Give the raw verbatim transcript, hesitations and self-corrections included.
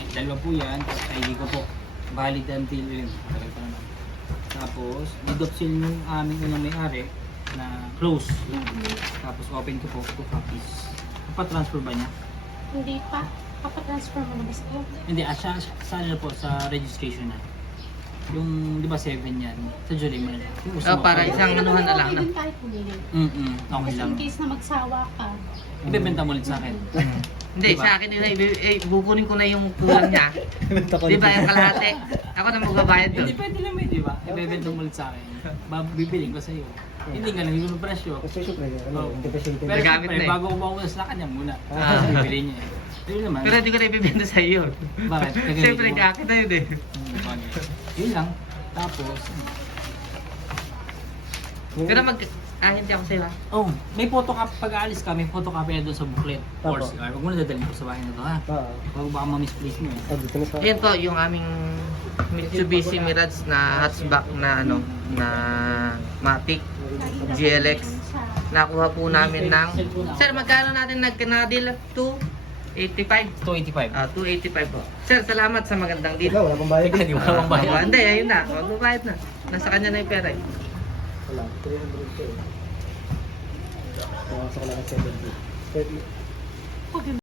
Dalawa po yan. Tapos I D ko po. Valid until yun. Tapos, deed seal yung aming unang may-ari na close. Tapos open ko po two copies. Pa-transfer ba niya? Hindi pa. Papatransfer mo na ba sa'yo? Hindi, ah, sa, sa, sa ano po, sa registration na. Yung, di ba seven yan? Sa July mo na lang. Yung gusto Oh, mo, para okay. isang anuhan na lang Okay na. din kahit pumili. Mm-mm, okay Kasi lang. in case na magsawa ka. Ibebenta mo ulit sa akin. Hindi, Diba? sa akin yun, eh, eh, bukunin ko na yung kulang niya. Di ba yung kalahati? Ako na magbabayad doon. Hindi, pwede naman, di ba? Ibebenta mo ulit sa akin. Ba- Bibiling ko sa'yo. Hindi nga lang yung presyo. Kasi syempre, ano, Oh. depreciated. Pero Nagamit syempre, na eh. bago ko makuha sa kanya muna. Ah. Bibili niya eh. Yun naman. Pero hindi ko na ibibenta sa iyo. Bakit? Kagamitin Siyempre, mo. kakin na yun eh. Hmm, bagay. Yun lang. Tapos, Pero mag... Ah, hindi ako sa'yo ha. oh, may photocopy. Pag aalis ka, may photocopy na doon sa booklet. Opo. Or cigar. Huwag mo na dadalhin ko sa bahay na to ha. Oo. Huwag baka ma-misplace mo eh. Ah, dito na sa... Ayan po, yung aming Mitsubishi Mirage na hatchback na ano, na Matic G L X. Nakuha po namin ng... Sir, magkano natin nagkanadil? two eighty-five? two eighty-five. Ah, two eighty-five po. Sir, salamat sa magandang deal. Wala, wala pang bayad. Hindi, wala pang bayad. Ah, hindi, ayun na. Magbabayad na. Nasa kanya na yung pera eh. Wala, three hundred ko eh. Kaya sa kailangan seventy. thirty.